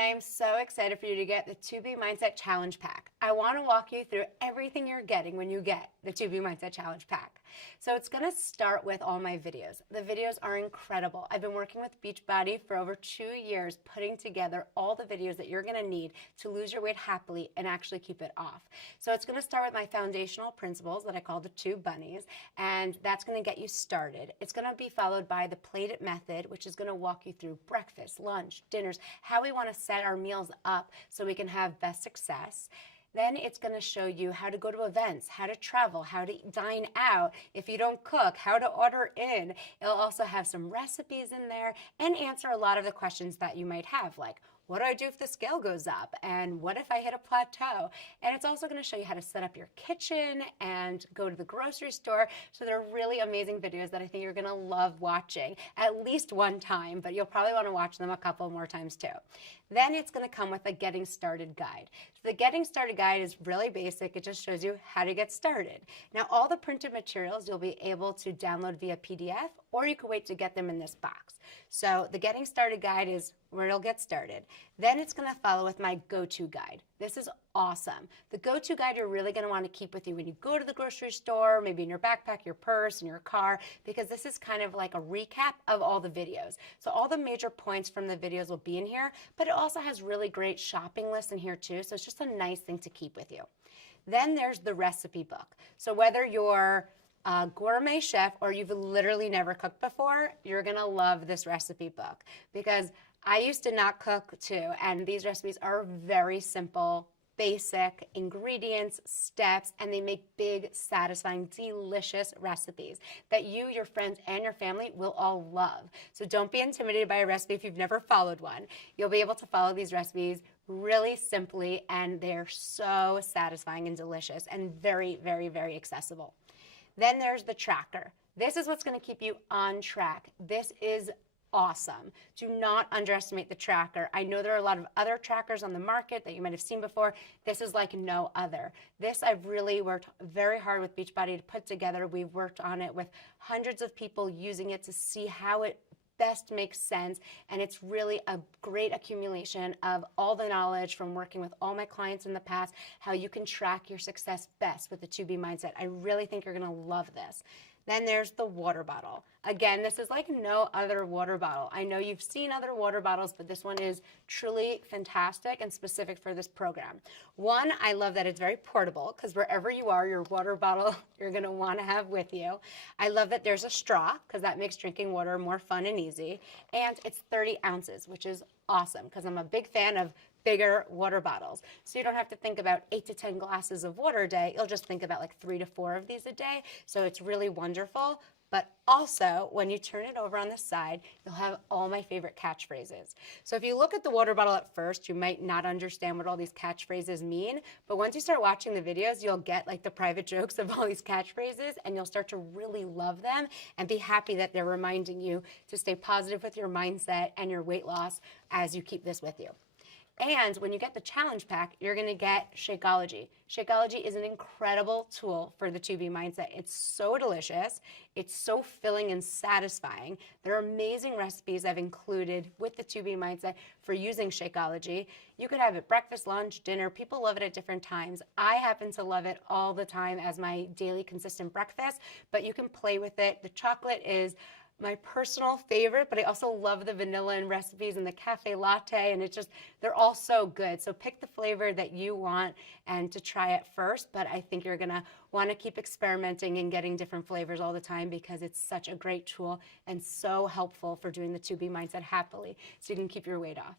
I'm so excited for you to get the 2B Mindset Challenge Pack. I want to walk you through everything you're getting when you get the 2B Mindset Challenge Pack. So it's going to start with all my videos. The videos are incredible. I've been working with Beachbody for over 2 years, putting together all the videos that you're going to need to lose your weight happily and actually keep it off. So it's going to start with my foundational principles that I call the 2 bunnies, and that's going to get you started. It's going to be followed by the Plate It method, which is going to walk you through breakfast, lunch, dinners, how we want to set our meals up so we can have best success. Then it's going to show you how to go to events, how to travel, how to dine out. If you don't cook, how to order in. It'll also have some recipes in there and answer a lot of the questions that you might have, like, what do I do if the scale goes up? And what if I hit a plateau? And it's also going to show you how to set up your kitchen and go to the grocery store. So they're really amazing videos that I think you're going to love watching at least one time, but you'll probably want to watch them a couple more times too. Then it's going to come with a getting started guide. So the getting started guide is really basic. It just shows you how to get started. Now, all the printed materials you'll be able to download via PDF, or you can wait to get them in this box. So the getting started guide is where you'll get started. Then it's going to follow with my go-to guide. This is awesome. The go-to guide you're really going to want to keep with you when you go to the grocery store, maybe in your backpack, your purse, in your car, because this is kind of like a recap of all the videos. So all the major points from the videos will be in here, but it also has really great shopping lists in here too, so it's just a nice thing to keep with you. Then there's the recipe book. So whether you're a gourmet chef or you've literally never cooked before, you're going to love this recipe book, because I used to not cook too, and these recipes are very simple, basic ingredients, steps, and they make big, satisfying, delicious recipes that you, your friends, and your family will all love. So don't be intimidated by a recipe if you've never followed one. You'll be able to follow these recipes really simply, and they're so satisfying and delicious and very, very, very accessible. Then there's the tracker. This is what's going to keep you on track. This is awesome. Do not underestimate the tracker. I know there are a lot of other trackers on the market that you might have seen before. This is like no other. This I've really worked very hard with Beachbody to put together. We've worked on it with hundreds of people using it to see how it best makes sense, and it's really a great accumulation of all the knowledge from working with all my clients in the past, how you can track your success best with the 2B mindset. I really think you're going to love this. Then there's the water bottle. Again, this is like no other water bottle. I know you've seen other water bottles, but this one is truly fantastic and specific for this program. One, I love that it's very portable, because wherever you are, your water bottle you're going to want to have with you. I love that there's a straw, because that makes drinking water more fun and easy. And it's 30 ounces, which is awesome, because I'm a big fan of bigger water bottles. So you don't have to think about 8 to 10 glasses of water a day. You'll just think about like 3 to 4 of these a day. So it's really wonderful. But also, when you turn it over on the side, you'll have all my favorite catchphrases. So if you look at the water bottle at first, you might not understand what all these catchphrases mean. But once you start watching the videos, you'll get like the private jokes of all these catchphrases, and you'll start to really love them and be happy that they're reminding you to stay positive with your mindset and your weight loss as you keep this with you. And when you get the challenge pack, you're going to get Shakeology. Shakeology is an incredible tool for the 2B mindset. It's so delicious. It's so filling and satisfying. There are amazing recipes I've included with the 2B mindset for using Shakeology. You could have it breakfast, lunch, dinner. People love it at different times. I happen to love it all the time as my daily consistent breakfast, but you can play with it. The chocolate is my personal favorite, but I also love the vanilla and recipes and the cafe latte, and it's just, they're all so good. So pick the flavor that you want and to try it first, but I think you're gonna wanna keep experimenting and getting different flavors all the time, because it's such a great tool and so helpful for doing the 2B mindset happily, so you can keep your weight off.